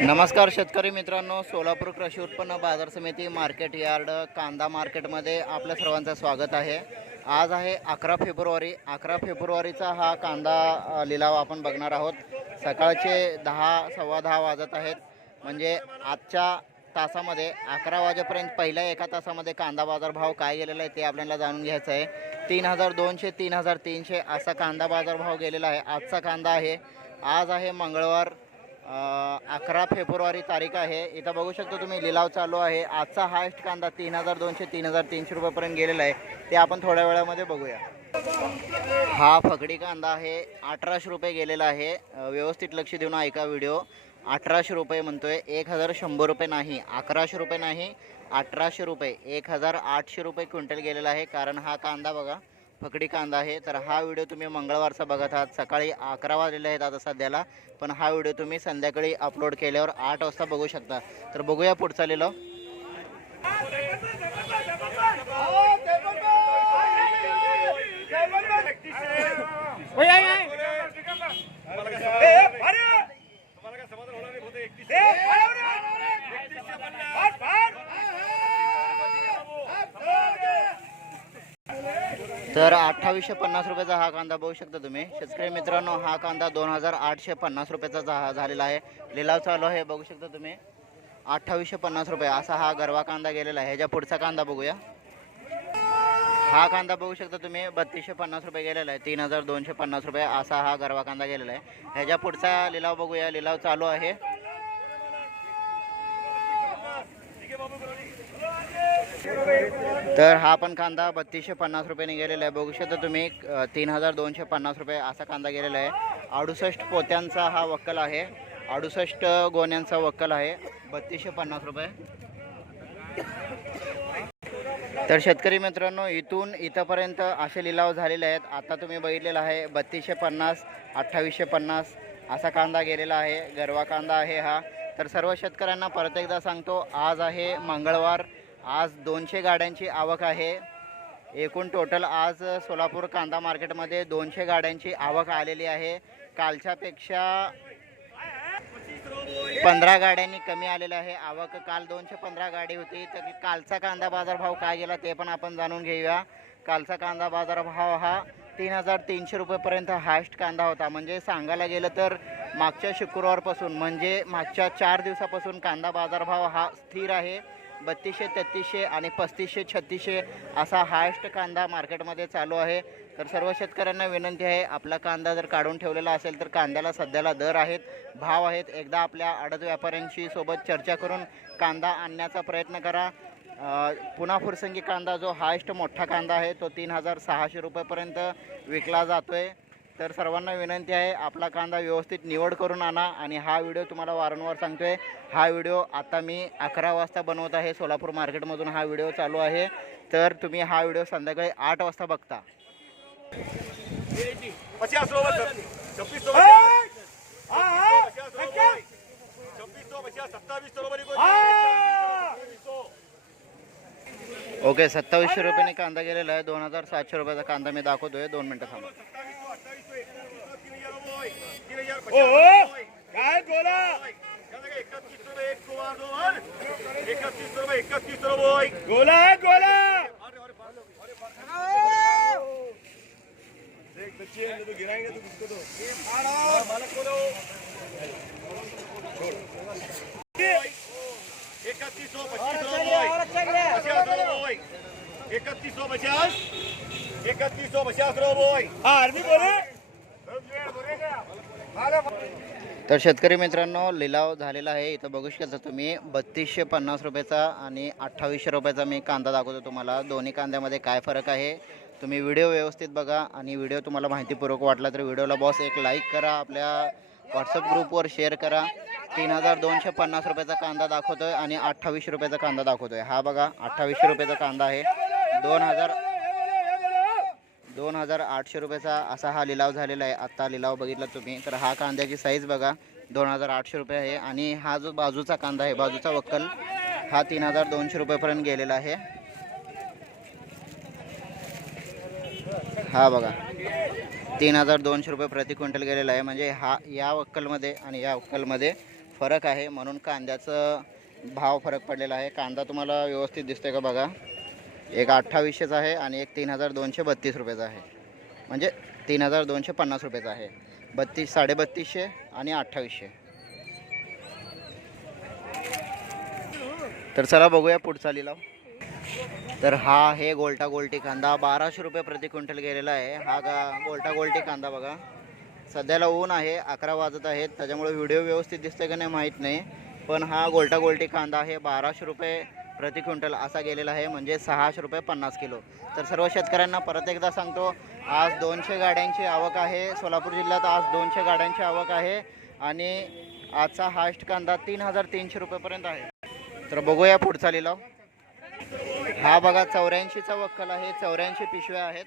नमस्कार शेतकरी मित्रांनो सोलापूर कृषी उत्पन्न बाजार समिती मार्केट यार्ड कांदा मार्केटमध्ये आपल्या सर्वांचं स्वागत आहे. आज आहे अकरा फेब्रुवारी. अकरा फेब्रुवारीचा हा कांदा लिलाव आपण बघणार आहोत. सकाळचे दहा सव्वा दहा वाजत आहेत. म्हणजे आजच्या तासामध्ये अकरा वाजेपर्यंत पहिल्या एका तासामध्ये कांदा बाजार भाव काय गेलेला आहे ते आपल्याला जाणून घ्यायचं आहे. तीन हजार दोनशे तीन हजार तीनशे असा कांदा बाजार भाव गेलेला आहे. आजचा कांदा आहे. आज आहे मंगळवार अकरा फेब्रुवारी तारीख आहे. इथं बघू शकतो तुम्ही लिलाव चालू आहे. आजचा हायस्ट कांदा तीन हजार दोनशे तीन हजार तीनशे रुपयापर्यंत गेलेला आहे. ते आपण थोड्या वेळामध्ये बघूया. हा फकडी कांदा आहे. अठराशे रुपये गेलेला आहे. व्यवस्थित लक्ष देऊन ऐका व्हिडिओ. अठराशे रुपये म्हणतोय. एक हजार शंभर रुपये नाही. अकराशे रुपये नाही. अठराशे रुपये. एक हजार आठशे रुपये क्विंटल गेलेला आहे. कारण हा कांदा बघा फकडी कांदा आहे. तर हा व्हिडिओ तुम्ही मंगळवारचा बघत आहात. सकाळी अकरा वाजलेले आहेत आता सध्याला. पण हा व्हिडिओ तुम्ही संध्याकाळी अपलोड केल्यावर आठ वाजता बघू शकता. तर बघूया पुढचा लिलाव तर अठ्ठावीसशे पन्नास रुपयाचा हा कांदा बघू शकता तुम्ही. शेतकरी मित्रांनो हा कांदा दोन हजार आठशे पन्नास रुपयाचा झालेला आहे. लिलाव चालू आहे बघू शकता तुम्ही. अठ्ठावीसशे पन्नास रुपये असा हा गरवा कांदा गेलेला आहे. ह्याच्या पुढचा कांदा बघूया. हा कांदा बघू शकता तुम्ही बत्तीसशे पन्नास रुपये गेलेला आहे. तीन हजार दोनशे पन्नास रुपये असा हा गरवा कांदा गेलेला आहे. ह्याच्या पुढचा लिलाव बघूया लिलाव चालू आहे. तर हा पण कांदा बत्तीसशे पन्नास रुपयाने गेलेला आहे. बघू शकता तुम्ही तीन हजार दोनशे पन्नास रुपये असा कांदा गेलेला आहे. अडुसष्ट पोत्यांचा हा वक्कल आहे. अडुसष्ट गोण्यांचा वक्कल आहे. बत्तीसशे पन्नास रुपये. तर शेतकरी मित्रांनो इथून इथंपर्यंत असे लिलाव झालेले आहेत. आता तुम्ही बघितलेला आहे बत्तीसशे पन्नास अठ्ठावीसशे पन्नास असा कांदा गेलेला आहे. गरवा कांदा आहे हा. तर सर्व शेतकऱ्यांना परत एकदा सांगतो आज आहे मंगळवार. आज दोनशे गाड्यांची आवक आहे. एकूण टोटल आज सोलापूर कांदा मार्केटमध्ये दोनशे गाड्यांची आवक आलेली आहे. कालच्यापेक्षा पंधरा गाड्यांनी कमी आलेलं आहे. आवक काल दोनशे पंधरा गाडी होती. तर कालचा कांदा बाजारभाव काय गेला ते पण आपण जाणून घेऊया. कालचा कांदा बाजारभाव हा तीन हजार तीनशे रुपयेपर्यंत हायस्ट कांदा होता. म्हणजे सांगायला गेलं तर मागच्या शुक्रवारपासून म्हणजे मागच्या चार दिवसापासून कांदा बाजारभाव हा स्थिर आहे. बत्तीसशे तेहतीसशे आणि पस्तीसशे छत्तीसशे असा हायस्ट कांदा मार्केटमध्ये चालू आहे. तर सर्व शेतकऱ्यांना विनंती आहे आपला कांदा जर काढून ठेवलेला असेल तर कांद्याला सध्याला दर आहेत भाव आहेत. एकदा आपल्या आडत व्यापाऱ्यांशी सोबत चर्चा करून कांदा आणण्याचा प्रयत्न करा. पुन्हा फुरसंगी कांदा जो हायस्ट मोठा कांदा आहे तो तीन हजार सहाशे रुपयेपर्यंत विकला जातो आहे तर सर्वांना विनंती आहे आपला कांदा व्यवस्थित निवड करून आणा आणि हा व्हिडिओ तुम्हाला वारंवार सांगतोय. हा व्हिडिओ आता मी अकरा वाजता बनवत आहे सोलापूर मार्केटमधून हा व्हिडिओ चालू आहे. तर तुम्ही हा व्हिडिओ संध्याकाळी आठ वाजता बघता. ओके सत्तावीसशे रुपयाने कांदा गेलेला आहे दोन हजार सातशे रुपयाचा कांदा मी दाखवतोय दोन मिनटं थांबा. काय बोला? कुमार दोन एकतीस रुपये एकतीस रुपये गोला गोला देख बच्चे तो गिराएंगे तो किसको दो मालक को दो इकतीस सौ पचास. इकतीस सौ पचास. इकतीस सौ पचास रुपये हाँ आर्मी बोले तर शेतकरी मित्रांनो लिलाव झालेला आहे. इथं बघू शकता तुम्ही बत्तीसशे पन्नास रुपयाचा आणि अठ्ठावीसशे रुपयाचा मी कांदा दाखवतो तुम्हाला. दोन्ही कांद्यामध्ये काय फरक आहे? तुम्ही व्हिडिओ व्यवस्थित बघा आणि व्हिडिओ तुम्हाला माहितीपूर्वक वाटला तर व्हिडिओला बॉस एक लाईक करा आपल्या व्हॉट्सअप ग्रुपवर शेअर करा. तीन हजार दोनशे पन्नास रुपयाचा कांदा दाखवतो आहे आणि अठ्ठावीसशे रुपयाचा कांदा दाखवतो आहे हा बघा अठ्ठावीसशे रुपयाचा कांदा आहे. दोन हजार दोन हजार आठशे रुपयाचा असा हा लिलाव झालेला आहे. आत्ता लिलाव बघितला तुम्ही. तर हा कांद्याची साईज बघा. दोन हजार आठशे रुपये आहे. आणि हा जो बाजूचा कांदा आहे बाजूचा वक्कल हा तीन हजार दोनशे रुपयेपर्यंत गेलेला आहे. हा बघा. तीन हजार दोनशे रुपये प्रति क्विंटल गेलेला आहे. म्हणजे हा या वक्कलमध्ये आणि या वक्कलमध्ये फरक आहे. म्हणून कांद्याचं भाव फरक पडलेला आहे. कांदा तुम्हाला व्यवस्थित दिसतोय का बघा? एक अठ्ठावीसशेचा आहे आणि एक तीन हजार दोनशे बत्तीस रुपयाचा आहे. म्हणजे तीन हजार दोनशे पन्नास रुपयाचा आहे. बत्तीस साडेबत्तीसशे आणि अठ्ठावीसशे. तर चला बघूया पुढचा लिलाव. तर हा आहे गोलटा गोलटी कांदा. बाराशे रुपये प्रति क्विंटल गेलेला आहे. हा गा गोलटा गोलटी कांदा बघा. सध्याला ऊन आहे अकरा वाजत आहेत. त्याच्यामुळे व्हिडिओ व्यवस्थित दिसतोय का नाही माहीत नाही. पण हा गोलटा गोलटी कांदा आहे. बाराशे रुपये प्रति क्विंटल असा गेलेला आहे म्हणजे सहाशे रुपये पन्नास किलो. तर सर्व शेतकऱ्यांना परत एकदा सांगतो आज दोनशे गाड्यांची आवक आहे. सोलापूर जिल्ह्यात आज दोनशे गाड्यांची आवक आहे आणि आजचा हायस्ट कांदा तीन हजार तीनशे रुपयेपर्यंत आहे. तर बघूया पुढचा लिलाव. हा बघा चौऱ्याऐंशीचा वक्कल आहे चौऱ्याऐंशी पिशव्या आहेत.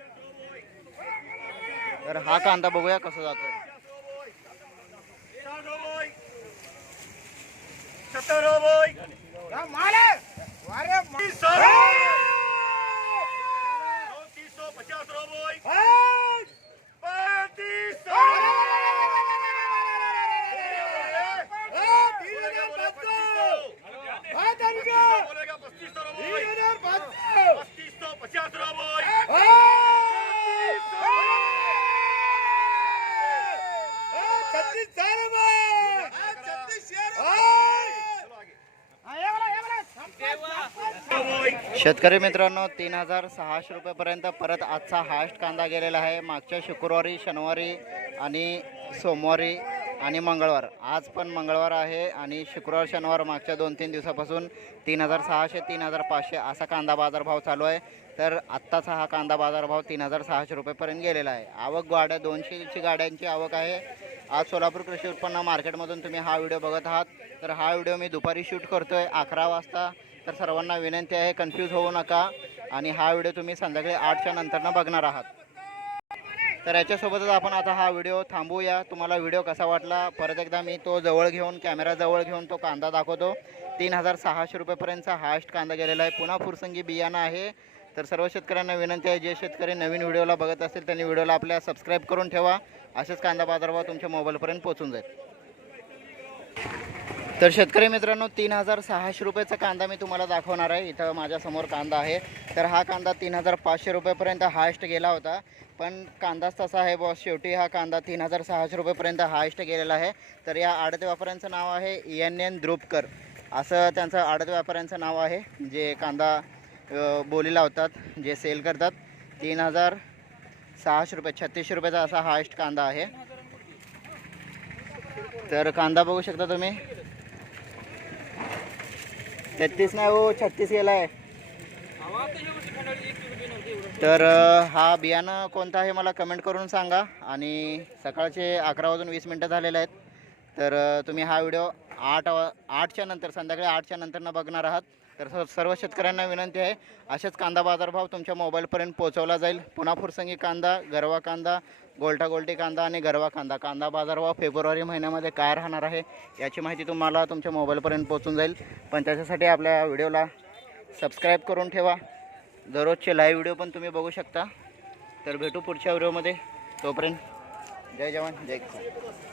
तर हा कांदा बघूया कसा जातोय. साठ रुपये सत्तर रुपये तीस चौतीस सौ पचास रुपये पैंतीस सौ बोलेगा बोले पच्चीस सौ बोलेगा पच्चीस सौ रुपये पच्चीस सौ पचास रुपये शेतकरी मित्रांनो तीन हजार सहाशे रुपयेपर्यंत परत आजचा हायस्ट कांदा गेलेला आहे. मागच्या शुक्रवारी शनिवारी आणि सोमवारी आणि मंगळवार. आज पण मंगळवार आहे आणि शुक्रवार शनिवार मागच्या दोन तीन दिवसापासून तीन हजार सहाशे तीन हजार पाचशे असा कांदा बाजारभाव चालू आहे. तर आत्ताचा हा कांदा बाजारभाव तीन हजार सहाशे रुपयेपर्यंत गेलेला आहे. आवक गाड्या दोनशेची गाड्यांची आवक आहे. आज सोलापूर कृषी उत्पन्न मार्केटमधून तुम्ही हा व्हिडिओ बघत आहात. तर हा व्हिडिओ मी दुपारी शूट करतो आहे अकरा वाजता. तर सर्वांना विनंती आहे कन्फ्यूज होऊ नका. आणि हा व्हिडिओ तुम्ही संध्याकाळी आठच्या नंतरनं बघणार आहात. तर याच्यासोबतच आपण आता हा व्हिडिओ थांबूया. तुम्हाला व्हिडिओ कसा वाटला? परत एकदा मी तो जवळ घेऊन कॅमेरा जवळ घेऊन तो कांदा दाखवतो. तीन हजार सहाशे रुपयेपर्यंतचा हायस्ट कांदा गेलेला आहे. पुन्हा फुरसंगी बियाणं आहे. तर सर्व शेतकऱ्यांना विनंती आहे जे शेतकरी नवीन व्हिडिओला बघत असतील त्यांनी व्हिडिओला आपल्या सबस्क्राईब करून ठेवा. असेच कांदा बाजारभाव तुमच्या मोबाईलपर्यंत पोहोचून जाईल. तर शेतकरी मित्रांनो तीन हजार सहाशे रुपयाचा कांदा मी तुम्हाला दाखवणार आहे. इथं माझ्यासमोर कांदा आहे. तर हा कांदा तीन हजार पाचशे रुपयेपर्यंत हायस्ट गेला होता. पण कांदाच तसा आहे बॉस. शेवटी हा कांदा तीन हजार सहाशे रुपयेपर्यंत हायस्ट गेलेला आहे. तर या आडत व्यापाऱ्यांचं नाव आहे एन एन द्रुपकर. असं त्यांचं आडत व्यापाऱ्यांचं नाव आहे जे कांदा बोली लावतात जे सेल करतात. तीन हजार सहाशे रुपये छत्तीसशे रुपयाचा असा हायस्ट कांदा आहे. तर कांदा बघू शकता तुम्ही. छत्तीस नाही हो छत्तीस गेला आहे तर हा बियाणं कोणता आहे मला कमेंट करून सांगा. आणि सकाळचे अकरा वाजून वीस मिनटं झालेले आहेत. तर तुम्ही हा व्हिडिओ आठ वा आठच्या नंतर संध्याकाळी आठच्या नंतरनं बघणार आहात. तर सर सर्व शेतकऱ्यांना विनंती आहे असेच कांदा बाजारभाव तुमच्या मोबाईलपर्यंत पोहोचवला जाईल. पुन्हा फुरसंगी कांदा गरवा कांदा गोलटा गोलटी कांदा आणि गरवा कांदा. कांदा बाजारभाव फेब्रुवारी महिन्यामध्ये काय राहणार आहे याची माहिती तुम्हाला तुमच्या मोबाईलपर्यंत पोहोचून जाईल. पण त्याच्यासाठी आपल्या व्हिडिओला सबस्क्राईब करून ठेवा. दररोजचे लाईव्ह व्हिडिओ पण तुम्ही बघू शकता. तर भेटू पुढच्या व्हिडिओमध्ये. तोपर्यंत जय जवान जय किसान.